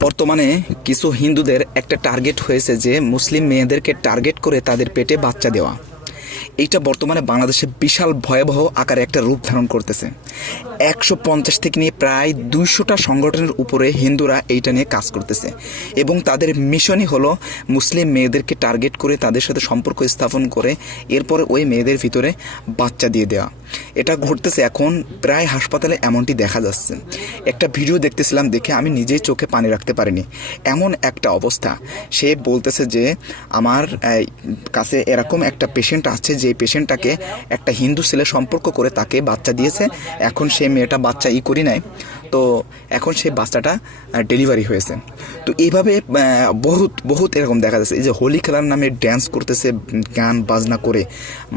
বর্তমানে কিছু হিন্দুদের একটা টার্গেট হয়েছে যে মুসলিম মেয়েদেরকে টার্গেট করে তাদের পেটে বাচ্চা দেওয়া। এইটা বর্তমানে বাংলাদেশে বিশাল ভয়াবহ আকারে একটা রূপ ধারণ করতেছে। একশো পঞ্চাশ থেকে নিয়ে প্রায় দুইশোটা সংগঠনের উপরে হিন্দুরা এইটা নিয়ে কাজ করতেছে। এবং তাদের মিশনই হলো মুসলিম মেয়েদেরকে টার্গেট করে তাদের সাথে সম্পর্ক স্থাপন করে এরপরে ওই মেয়েদের ভিতরে বাচ্চা দিয়ে দেওয়া। এটা ঘটতেছে এখন প্রায় হাসপাতালে এমনটি দেখা যাচ্ছে। একটা ভিডিও দেখতেছিলাম দেখে আমি নিজেই চোখে পানি রাখতে পারিনি। এমন একটা অবস্থা। সে বলতেছে যে, আমার কাছে এরকম একটা পেশেন্ট আছে যে পেশেন্টটাকে একটা হিন্দু ছেলে সম্পর্ক করে তাকে বাচ্চা দিয়েছে। এখন সে মেয়েটা বাচ্চা ই করি নাই। তো এখন সেই বাচ্চাটা ডেলিভারি হয়েছে। তো এইভাবে বহুত বহুত এরকম দেখা যাচ্ছে। এই যে হোলি খেলার নামে ড্যান্স করতেছে, গান, বাজনা করে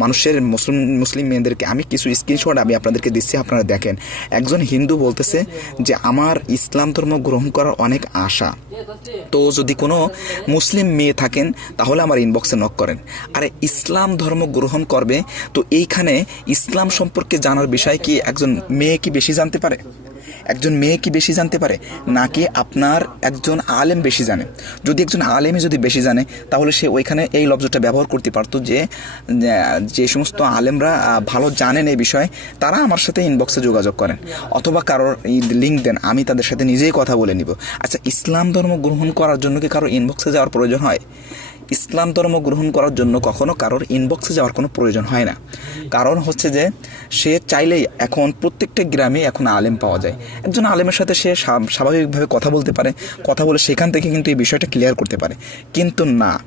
মানুষের মুসলিম মুসলিম মেয়েদেরকে। আমি কিছু স্ক্রিনশট আমি আপনাদেরকে দিচ্ছি, আপনারা দেখেন। একজন হিন্দু বলতেছে যে, আমার ইসলাম ধর্ম গ্রহণ করার অনেক আশা। তো যদি কোনো মুসলিম মেয়ে থাকেন, তাহলে আমার ইনবক্সে নক করেন। আরে, ইসলাম ধর্ম গ্রহণ করবে? তো এইখানে ইসলাম সম্পর্কে জানার বিষয় কি একজন মেয়ে কি বেশি জানতে পারে? একজন মেয়ে কি বেশি জানতে পারে? নাকি আপনার একজন আলেম বেশি জানে? যদি একজন আলেমই যদি বেশি জানে, তাহলে সে ওইখানে এই লব্জটা ব্যবহার করতে পারতো যে যে সমস্ত আলেমরা ভালো জানেন এই বিষয়ে, তারা আমার সাথে ইনবক্সে যোগাযোগ করেন। অথবা কারোর লিঙ্ক দেন, আমি তাদের সাথে নিজেই কথা বলে নিব। আচ্ছা ইসলাম ধর্ম গ্রহণ করার জন্য কি কারও ইনবক্সে যাওয়ার প্রয়োজন হয়? ইসলাম ধর্ম গ্রহণ করার জন্য কখনো কারোর ইনবক্সে যাওয়ার কোনো প্রয়োজন হয় না। কারণ হচ্ছে যে, সে চাইলেই এখন প্রত্যেকটা গ্রামে এখন আলেম পাওয়া যায়। একজন আলেমের সাথে সে স্বা- স্বাভাবিকভাবে কথা বলতে পারে, কথা বলে সেখান থেকে কিন্তু এই বিষয়টা ক্লিয়ার করতে পারে। কিন্তু না,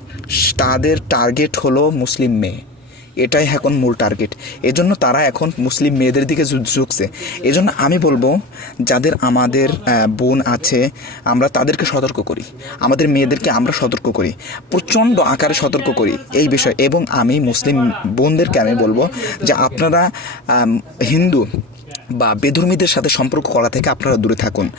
তাদের টার্গেট হলো মুসলিম মেয়ে। এটাই এখন মূল টার্গেট এজন্য তারা এখন মুসলিম মেয়েদের দিকে ঝুঁকছে। এজন্য আমি বলব, যাদের আমাদের বোন আছে, আমরা তাদেরকে সতর্ক করি। আমাদের মেয়েদেরকে আমরা সতর্ক করি। প্রচণ্ড আকারে সতর্ক করি এই বিষয়ে। এবং আমি মুসলিম বোনদেরকে আমি বলব যে আপনারা হিন্দু বা বেধর্মীদের সাথে সম্পর্ক করা থেকে আপনারা দূরে থাকুন।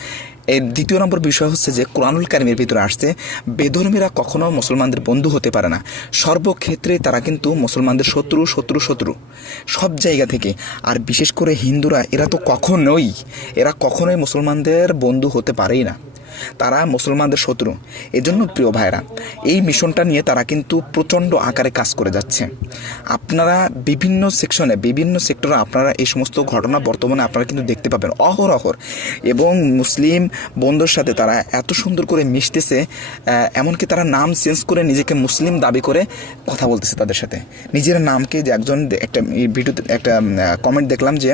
এর দ্বিতীয় নম্বর বিষয় হচ্ছে যে, কোরআনুল কারিমের ভিতরে আসছে, বেধর্মীরা কখনো মুসলমানদের বন্ধু হতে পারে না। সর্বক্ষেত্রে তারা কিন্তু মুসলমানদের শত্রু শত্রু শত্রু। সব জায়গা থেকে। আর বিশেষ করে হিন্দুরা, এরা তো কখনোই, এরা কখনোই মুসলমানদের বন্ধু হতে পারেই না। তারা মুসলমানদের শত্রু। এজন্য প্রিয় ভাইরা এই মিশনটা নিয়ে তারা কিন্তু প্রচণ্ড আকারে কাজ করে যাচ্ছে। আপনারা বিভিন্ন সেকশনে, বিভিন্ন সেক্টরে আপনারা এই সমস্ত ঘটনা বর্তমানে আপনারা কিন্তু দেখতে পাবেন অহরহর এবং মুসলিম বন্ধুর সাথে তারা এত সুন্দর করে মিশতেছে এমনকি তারা নাম চেঞ্জ করে নিজেকে মুসলিম দাবি করে কথা বলতেছে তাদের সাথে। নিজের নামকে যে একজন একটা ভিডিওতে একটা কমেন্ট দেখলাম যে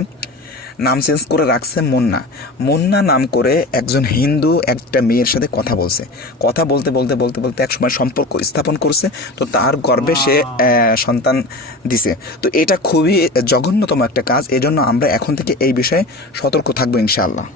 নাম চেঞ্জ করে রাখছে মুন্না। মুন্না নাম করে একজন হিন্দু একটা মেয়ের সাথে কথা বলছে। কথা বলতে বলতে বলতে বলতে একসময় সম্পর্ক স্থাপন করছে। তো তার গর্বে সে সন্তান দিছে। তো এটা খুবই জঘন্যতম একটা কাজ। এজন্য আমরা এখন থেকে এই বিষয়ে সতর্ক থাকব ইনশাআল্লাহ।